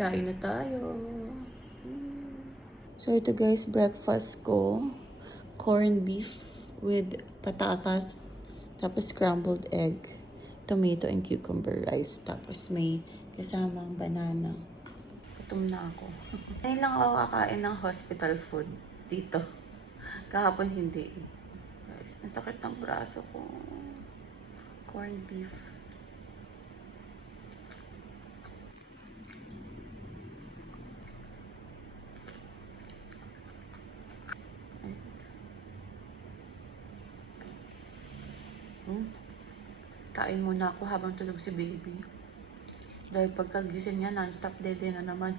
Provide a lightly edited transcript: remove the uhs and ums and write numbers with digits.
Kain na tayo. So ito guys, breakfast ko. Corned beef with patatas. Tapos scrambled egg. Tomato and cucumber rice. Tapos may kasamang banana. Gutom na ako. Ngayon lang ako kakain ng hospital food dito. Kahapon hindi. Guys, nasakit ng braso ko. Corned beef. Kain muna ako habang tulog si baby. Dahil pagkagising niya, non-stop dede na naman.